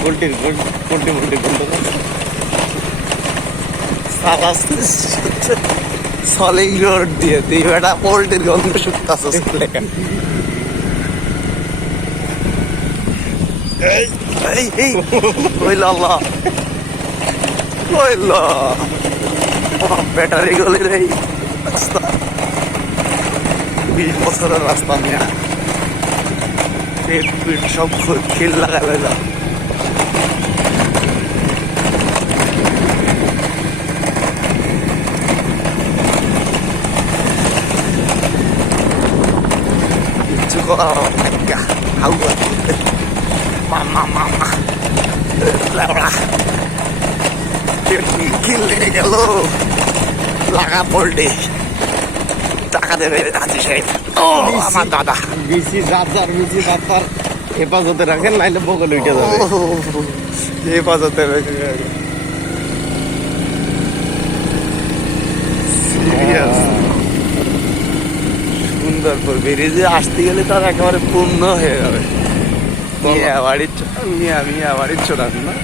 poultry soling road দিয়ে তুই বেটা পোল্ট্রির গন্ধ শুকতাছিস ব্যাটারি গলির এই রাস্তা 20 বছরের রাস্তা নিয়ে সব খিল লাগালে যা কিছু করার মামা খিল লেগে গেল লাগা পোল্ট্রি টাকা দেবে ও আমার দাদা বিসি যাত্রার হেফাজতে রাখেন নাইলে বগল উঠে যাবে হেফাজতে সুন্দরপুর ব্রিজে আসতে গেলে তার একেবারে পূর্ণ হয়ে যাবে মিয়া বাড়ির ছোটান না